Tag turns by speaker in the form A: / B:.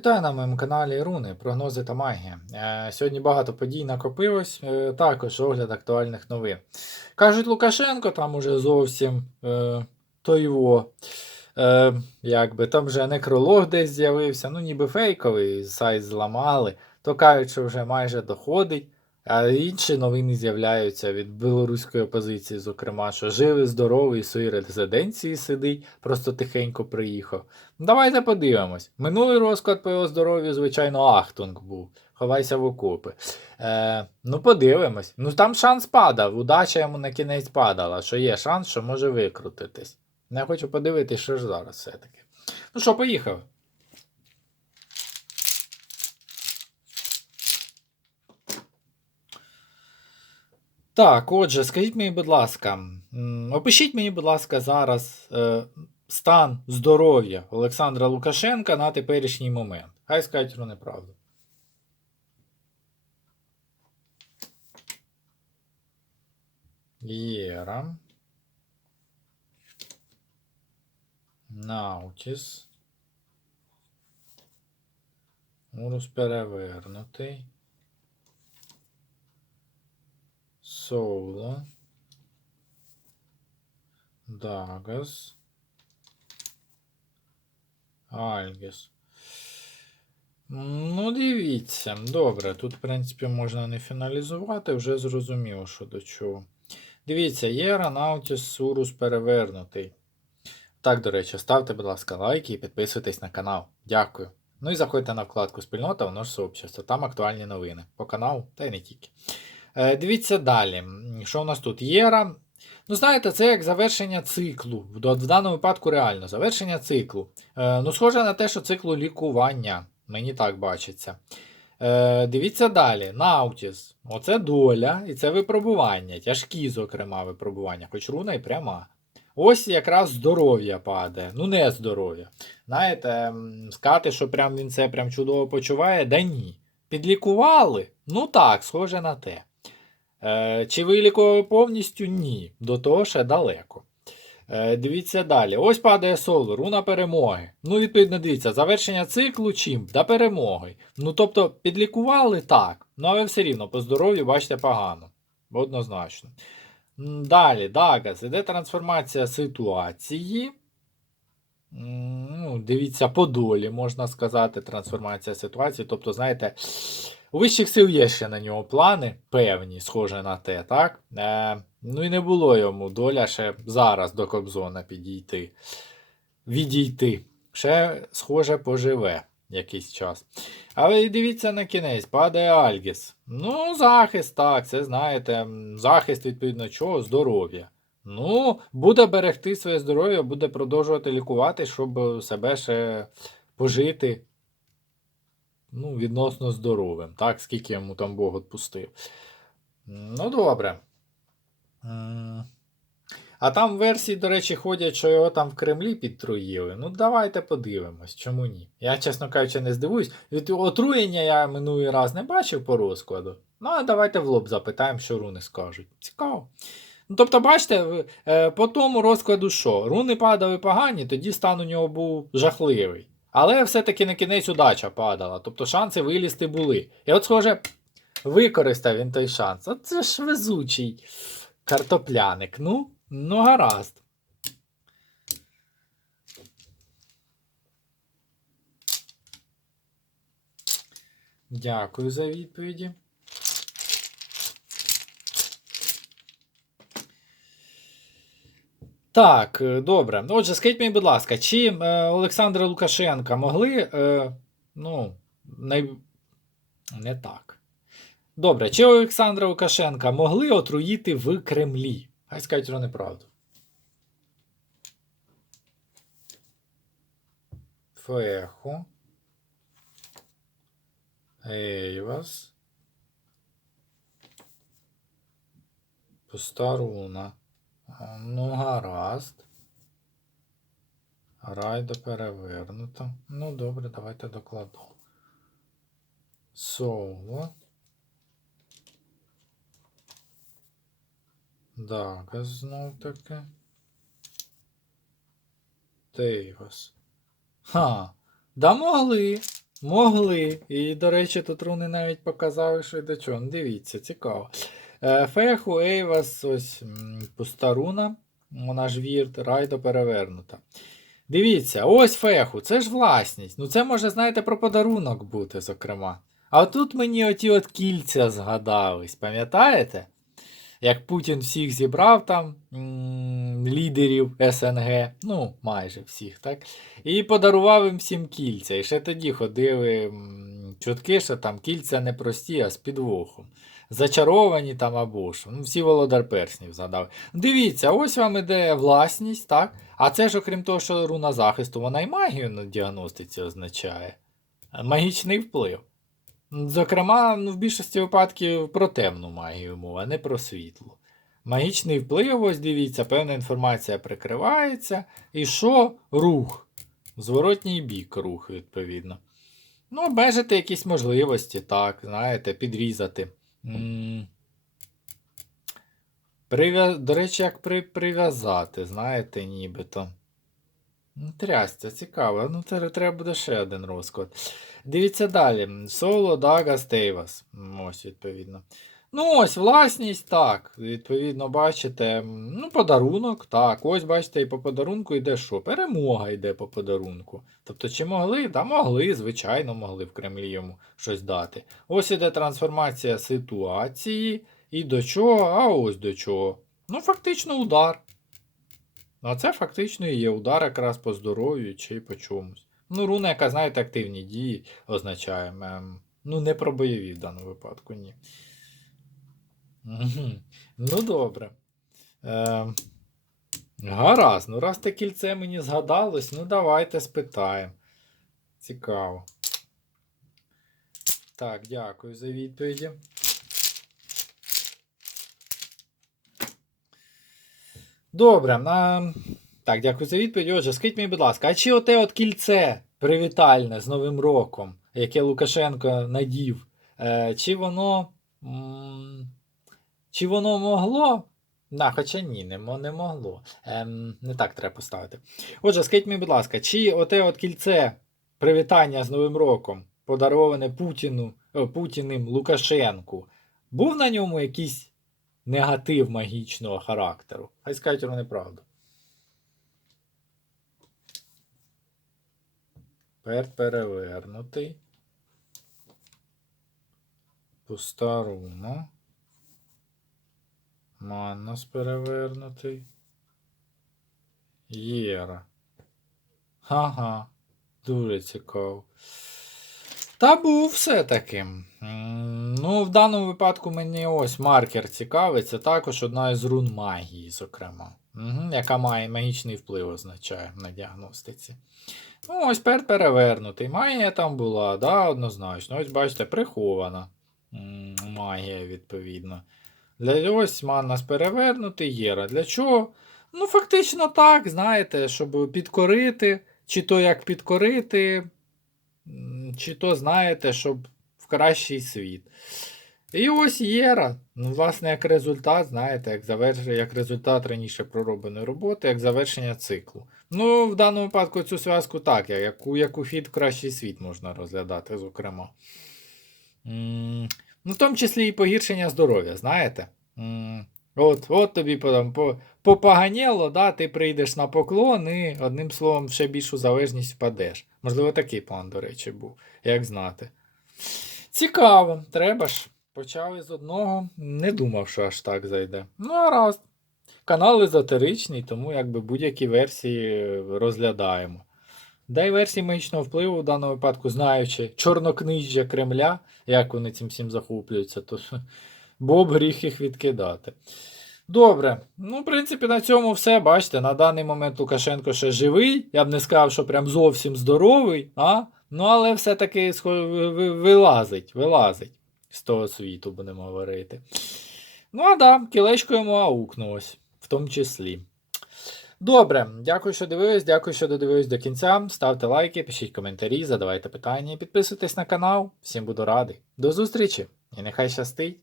A: Вітаю на моєму каналі Руни, прогнози та магія. Е, Сьогодні багато подій накопилось, е, також огляд актуальних новин. Кажуть, Лукашенко там уже зовсім е, то його. Е, якби, там вже некролог десь з'явився, ну ніби фейковий, сайт зламали. То кажуть, що вже майже доходить. А інші новини з'являються від білоруської опозиції, зокрема, що живий, здоровий, в своїй резиденції сидить, просто тихенько приїхав. Давайте подивимось. Минулий розклад по його здоров'ю, звичайно, Ахтунг був. Ховайся в окопи. Е, ну, подивимось. Ну там шанс падав. Удача йому на кінець падала, що є шанс, що може викрутитись. Ну, Я хочу подивитись, що ж зараз все-таки. Ну що, поїхав. Так, отже, скажіть мені, будь ласка, опишіть мені, будь ласка, зараз е, стан здоров'я Олександра Лукашенка на теперішній момент. Хай скажуть про неправду. Єра. Наутіс. Урус перевернутий. Соло. Дагас. Альгіс. Ну, дивіться. Добре, тут, в принципі, можна не фіналізувати, вже зрозуміло, що до чого. Дивіться, є Ранаутіс Сурус перевернутий. Так, до речі, ставте, будь ласка, лайки і підписуйтесь на канал. Дякую. Ну і заходьте на вкладку Спільнота в наш сообщество. Там актуальні новини по каналу, та й не тільки. Е, дивіться далі. Що у нас тут? Єра. Ну, знаєте, це як завершення циклу. В, даному випадку реально завершення циклу. Е, ну, схоже на те, що циклу лікування. Мені так бачиться. Е, дивіться далі. Наутіс. Оце доля і це випробування. Тяжкі, зокрема, випробування, хоч руна і пряма. Ось якраз здоров'я падає. Ну, не здоров'я. Знаєте, сказати, що прям він це прям чудово почуває, да ні. Підлікували? Ну так, схоже на те. Е, чи вилікували повністю? Ні. До того ще далеко. Е, дивіться далі. Ось падає соло, руна перемоги. Ну, відповідно, дивіться, завершення циклу чим? До перемоги. Ну, тобто, підлікували так. Ну, але все рівно, по здоров'ю, бачите, погано. Однозначно. Далі, Дагас, іде трансформація ситуації. Ну, дивіться, по долі, можна сказати, трансформація ситуації. Тобто, знаєте, у вищих сил є ще на нього плани, певні, схоже на те, так? Е, ну і не було йому доля ще зараз до Кобзона підійти. Відійти. Ще, схоже, поживе якийсь час. Але дивіться на кінець, падає Альгіс. Ну, захист, так, це знаєте, захист, відповідно, чого? Здоров'я. Ну, буде берегти своє здоров'я, буде продовжувати лікувати, щоб себе ще пожити ну, відносно здоровим, так, скільки йому там Бог відпустив. Ну, добре. А там версії, до речі, ходять, що його там в Кремлі підтруїли. Ну, давайте подивимось, чому ні. Я, чесно кажучи, не здивуюсь. Від отруєння я минулий раз не бачив по розкладу. Ну, а давайте в лоб запитаємо, що руни скажуть. Цікаво. Ну, тобто, бачите, е, по тому розкладу що? Руни падали погані, тоді стан у нього був жахливий. Але все-таки на кінець удача падала. Тобто шанси вилізти були. І от, схоже, використав він той шанс. От це ж везучий картопляник. Ну, ну гаразд. Дякую за відповіді. Так, е, добре. Отже, скажіть мені, будь ласка, чи е, Олександра Лукашенка могли. Е, ну, не, не так. Добре, чи Олександра Лукашенка могли отруїти в Кремлі? Хай скажуть про неправду. Фехо. Ейвас. Постаруна. Ну, гаразд. Райда перевернуто. Ну, добре, давайте докладу. Соло. Дагас знов таки. Тейгос. Ха, да могли. Могли. І, до речі, тут руни навіть показали, що й до чого. Ну, Дивіться, цікаво. Е, Феху, Ейвас, ось пуста руна. Вона ж вірт, райдо перевернута. Дивіться, ось феху, це ж власність. Ну це може, знаєте, про подарунок бути, зокрема. А тут мені оті от кільця згадались, пам'ятаєте? Як Путін всіх зібрав там лідерів СНГ, ну, майже всіх, так? І подарував їм всім кільця. І ще тоді ходили чутки, що там кільця не прості, а з підвохом. Зачаровані там або що. Ну, всі володар перснів згадав. Дивіться, ось вам іде власність, так? А це ж, окрім того, що руна захисту, вона і магію на діагностиці означає. Магічний вплив. Зокрема, ну, в більшості випадків про темну магію мова, не про світлу. Магічний вплив, ось дивіться, певна інформація прикривається. І що? Рух. Зворотній бік рух, відповідно. Ну, обмежити якісь можливості, так, знаєте, підрізати. М. Прив'я... До речі, як при... прив'язати, знаєте, нібито. Ну, трясця, цікаво. Ну, це треба буде ще один розклад. Дивіться далі. Соло, Дага, Стейвас. Ось, відповідно. Ну, ось, власність, так. Відповідно, бачите. Ну, подарунок, так. Ось, бачите, і по подарунку йде що? Перемога йде по подарунку. Тобто, чи могли? Та могли, звичайно, могли в Кремлі йому щось дати. Ось іде трансформація ситуації. І до чого? А ось до чого. Ну, фактично, удар. А це фактично і є удар якраз по здоров'ю чи по чомусь. Ну, руна, яка, знаєте, активні дії означає. Ну, не про бойові в даному випадку, ні. Ну, добре. Ем, гаразд, ну раз те кільце мені згадалось, ну давайте спитаємо. Цікаво. Так, дякую за відповіді. Добре. А, так, дякую за відповідь. Отже, скажіть мені, будь ласка, а чи оте от кільце привітальне з Новим роком, яке Лукашенко надів, е, чи воно. Чи воно могло? На, хоча ні, не, могло. Ем, не так треба поставити. Отже, скажіть мені, будь ласка, чи оте от кільце привітання з Новим роком, подароване Путіну, Путіним Лукашенку, був на ньому якийсь негатив магічного характеру? Хай скажуть вони правду. Перевернутий. Пуста руна. Маннас перевернутий. Єра. Ага. Дуже цікаво. Та був все-таки. Ну, в даному випадку мені ось маркер цікавий. Це також одна із рун магії, зокрема. Угу, яка має магічний вплив означає на діагностиці. Ну, ось пер перевернутий. Магія там була, да, однозначно. Ось бачите, прихована магія, відповідно. Для ось маннас перевернутий, єра. Для чого? Ну, фактично так, знаєте, щоб підкорити, чи то як підкорити, чи то, знаєте, щоб в кращий світ. І ось Єра. Ну, власне, як результат, знаєте, як завершення, як результат раніше проробленої роботи, як завершення циклу. Ну, в даному випадку цю зв'язку так, як у, як у хід в кращий світ можна розглядати, зокрема. М, Ну, в тому числі і погіршення здоров'я, знаєте? От, от тобі потім по, попоганіло, да, ти прийдеш на поклон і одним словом ще більшу залежність впадеш. Можливо, такий план, до речі, був, як знати. Цікаво, треба ж. Почали з одного, не думав, що аж так зайде. Ну, раз. Канал езотеричний, тому якби будь-які версії розглядаємо. Да й версії магічного впливу в даному випадку, знаючи чорнокнижжя Кремля, як вони цим всім захоплюються, то Боб гріх їх відкидати. Добре, ну, в принципі, на цьому все. Бачите, на даний момент Лукашенко ще живий. Я б не сказав, що прям зовсім здоровий, а? ну але все-таки вилазить, вилазить з того світу, будемо говорити. Ну, а да, кілечко йому аукнулось, в тому числі. Добре, дякую, що дивились, дякую, що додивились до кінця. Ставте лайки, пишіть коментарі, задавайте питання підписуйтесь на канал. Всім буду радий. До зустрічі і нехай щастить!